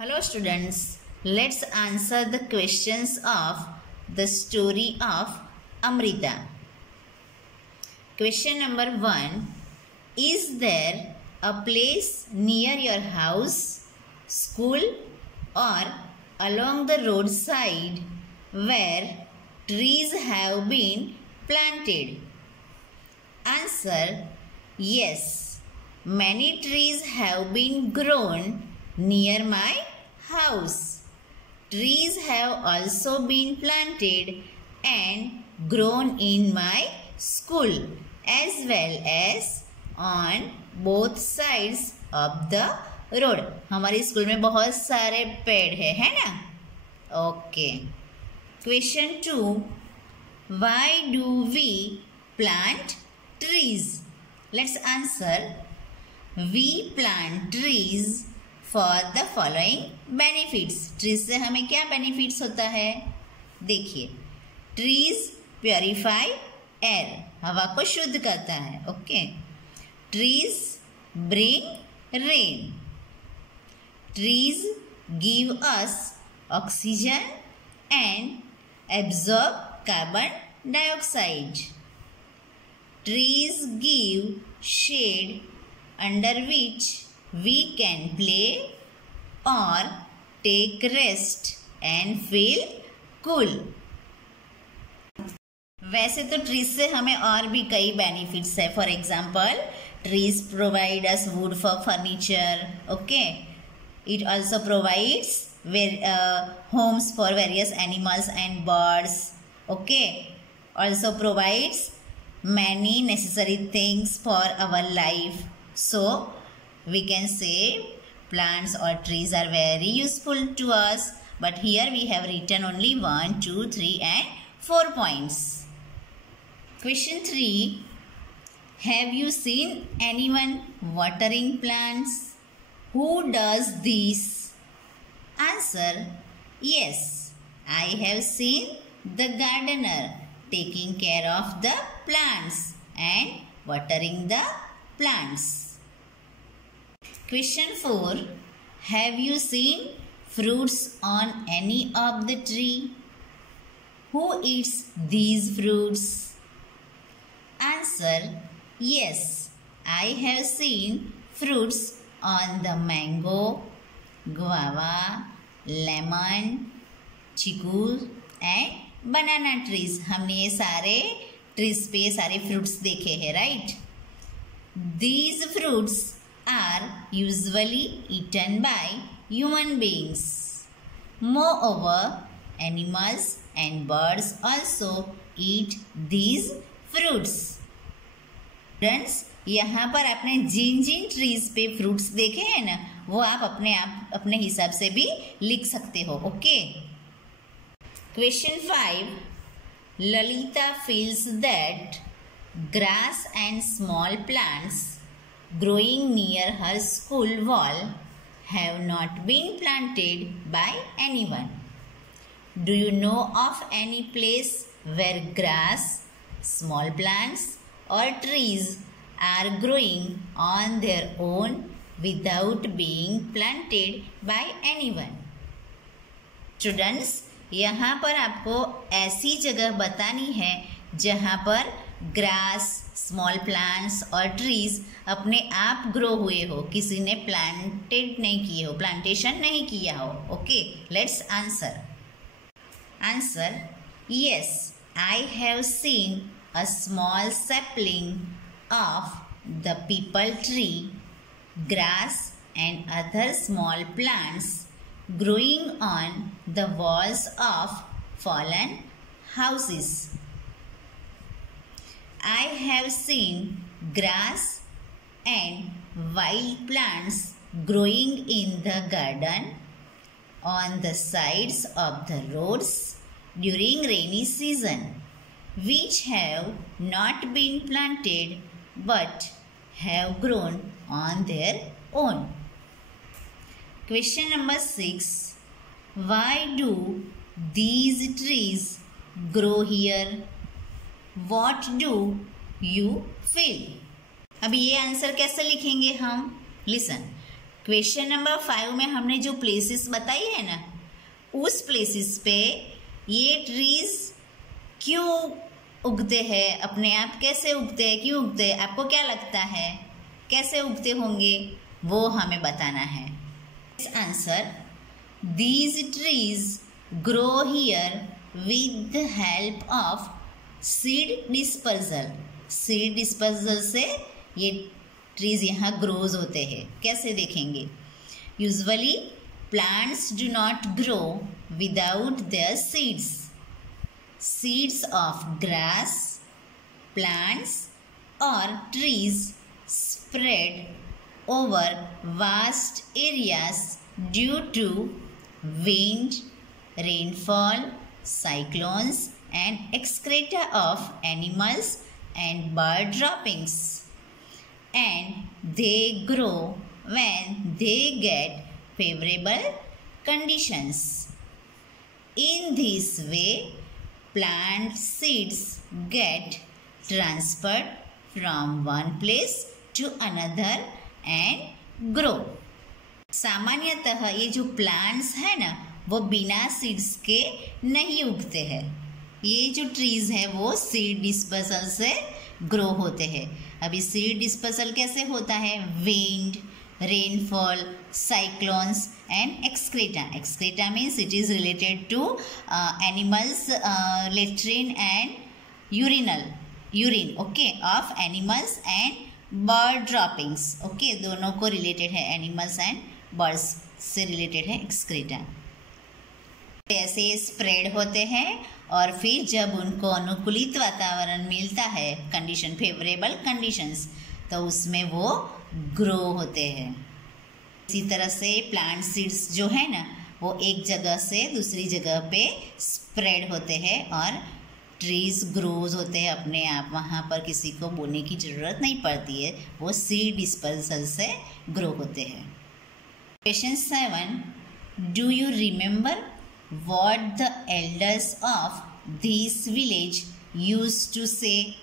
Hello students, let's answer the questions of the story of Amrita. Question number 1. Is there a place near your house, school or along the roadside where trees have been planted? Answer: yes. Many trees have been grown near my house. Trees have also been planted and grown in my school as well as on both sides of the road. हमारे स्कूल में बहुत सारे पेड़ है ना? Okay. Question 2. Why do we plant trees? Let's answer. We plant trees for the following benefits. Trees से हमें क्या बेनिफिट्स होता है? देखिए, ट्रीज प्योरीफाई एयर, हवा को शुद्ध करता है. Okay. Trees bring rain. Trees give us oxygen and absorb carbon dioxide. Trees give shade under which we can play or take rest and feel cool. वैसे तो ट्रीज से हमें और भी कई बेनिफिट्स है. For example, trees provide us would for furniture. Okay. It also provides Holmes for various animals and birds. Okay. Also provides many necessary things for our life. So we can say plants or trees are very useful to us, but here we have written only 1, 2, 3 and 4 points. Question 3. Have you seen anyone watering plants? Who does this? Answer: yes, I have seen the gardener taking care of the plants and watering the plants. Question 4. Have you seen fruits on any of the tree? Who eats these fruits? Answer: yes, I have seen fruits on the mango, guava, lemon, chiku and banana trees. हमने ये सारे trees पे सारे fruits देखे हैं, right? These fruits are usually eaten by human beings. Moreover, animals and birds also eat these fruits. Friends, यहाँ पर आपने जिन जिन ट्रीज पे फ्रूट्स देखे हैं ना, वो आप अपने हिसाब से भी लिख सकते हो. Okay. Question 5. Lalita feels that grass and small plants growing near her school wall have not been planted by anyone. Do you know of any place where grass, small plants or trees are growing on their own without being planted by anyone? Students, यहाँ पर आपको ऐसी जगह बतानी है जहाँ पर grass, small plants और ट्रीज अपने आप ग्रो हुए हो, किसी ने प्लांटेड नहीं किए हो, प्लांटेशन नहीं किया हो. Okay. Let's answer. Answer: yes, I have seen a small sapling of the people tree, grass and other small plants growing on the walls of fallen houses. I have seen grass and wild plants growing in the garden on the sides of the roads during rainy season, which have not been planted but have grown on their own. Question number 6. Why do these trees grow here? What do you feel? अब ये आंसर कैसे लिखेंगे हम? Listen. Question number 5 में हमने जो प्लेसेस बताई है ना, उस प्लेसेस पे ये ट्रीज क्यों उगते हैं, अपने आप कैसे उगते हैं, क्यों उगते हैं, आपको क्या लगता है कैसे उगते होंगे, वो हमें बताना है। Answer, these trees grow here with the help of seed dispersal. Seed dispersal से ये ट्रीज यहाँ ग्रोज होते हैं। कैसे देखेंगे? Usually plants do not grow without their seeds. Seeds of grass, plants और trees spread over vast areas due to wind, rainfall, cyclones and excreta of animals and bird droppings, and they grow when they get favorable conditions. In this way, plant seeds get transferred from one place to another and grow. सामान्यतः ये जो प्लांट्स है ना, वो बिना सीड्स के नहीं उगते हैं। ये जो ट्रीज है वो सीड डिस्पर्सल से ग्रो होते हैं। अभी सीड डिस्पर्सल कैसे होता है? Wind, rainfall, cyclones and excreta. Excreta means it is related to animals latrine and urine okay of animals and bird droppings. Okay, दोनों को रिलेटेड है, एनिमल्स एंड बर्ड्स से रिलेटेड है एक्सक्रेटा। ऐसे स्प्रेड होते हैं और फिर जब उनको अनुकूलित वातावरण मिलता है, कंडीशन, फेवरेबल कंडीशंस, तो उसमें वो ग्रो होते हैं। इसी तरह से प्लांट सीड्स जो है ना, वो एक जगह से दूसरी जगह पे स्प्रेड होते हैं और ट्रीज ग्रोज होते हैं अपने आप। वहाँ पर किसी को बोने की ज़रूरत नहीं पड़ती है, वो सीड डिस्पर्सल से ग्रो होते हैं। क्वेश्चन 7, do you remember what the elders of this village used to say?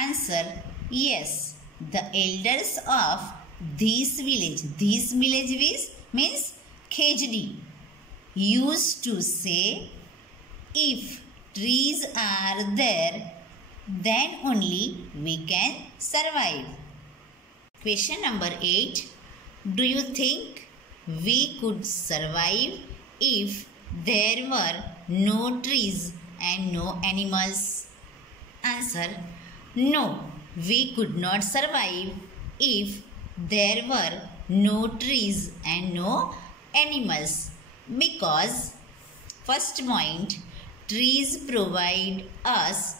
Answer, yes, the elders of this village means Khejdi, used to say, if trees are there, then only we can survive. Question number 8, do you think we could survive if there were no trees and no animals? Answer, no, we could not survive if there were no trees and no animals, because first point, trees provide us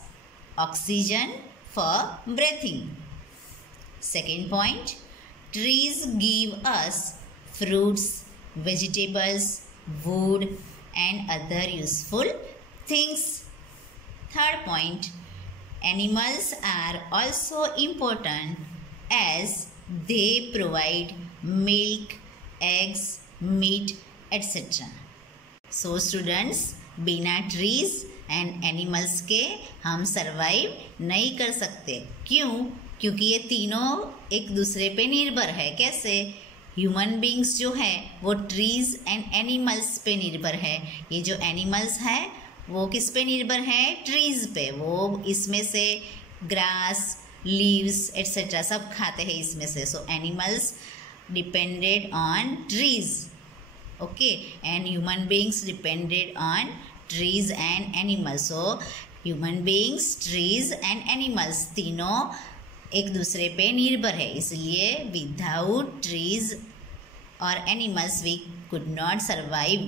oxygen for breathing. Second point, trees give us fruits, vegetables, wood and other useful things. Third point, animals are also important as they provide milk, eggs, meat, etc. So students, बिना trees and animals के हम सरवाइव नहीं कर सकते। क्यों? क्योंकि ये तीनों एक दूसरे पे निर्भर है। कैसे? ह्यूमन बींग्स जो है वो ट्रीज एंड एनिमल्स पे निर्भर है। ये जो एनिमल्स है वो किस पे निर्भर है? ट्रीज पे। वो इसमें से ग्रास, लीव्स एट्सेट्रा सब खाते हैं इसमें से। So animals depended on trees, okay, and human beings depended on trees and animals. So human beings, trees and animals तीनों एक दूसरे पे निर्भर है। इसलिए विदाउट ट्रीज और animals we could not survive.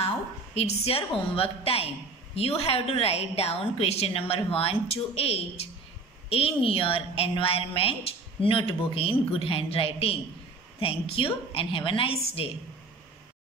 Now it's your homework time. You have to write down question number 1 to 8 in your environment notebook in good handwriting. Thank you and have a nice day.